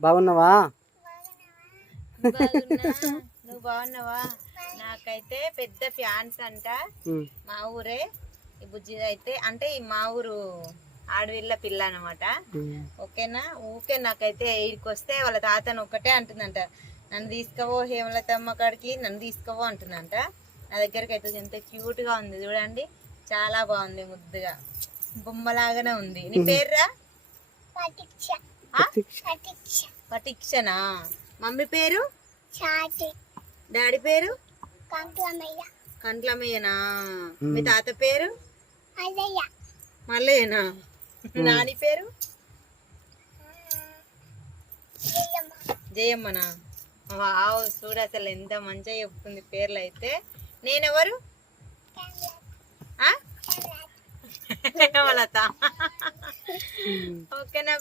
బాగున్నావా? నువ్వు బాగున్నావా? నాకైతే పెద్ద ఫ్యాన్స్ అంట. మా ఊరే ఈ బుజ్జి అయితే, అంటే ఈ మా ఊరు ఆడవిళ్ళ పిల్ల అనమాట. ఓకేనా? ఊకే నాకైతే ఈడికి వస్తే వాళ్ళ తాతను ఒక్కటే అంటుందంట, నన్ను తీసుకువో హేమలతమ్మ కాడికి, నన్ను తీసుకువో అంటుందంట. నా దగ్గరికి అయితే ఎంత క్యూట్ గా ఉంది చూడండి, చాలా బాగుంది, ముద్దుగా బొమ్మలాగానే ఉంది. నీ పేర్రా? పటిక్షనా? మమ్మీ పేరు? డాడీ పేరు? కంట్లమయ్యనా? మీ తాత పేరు? మల్లయ్యనా? నాని పేరు? జయమ్మనా? వావ్, చూడు అసలు ఎంత మంచిగా చెప్తుంది పేర్లు అయితే. నేనెవరు? ఓకేనా?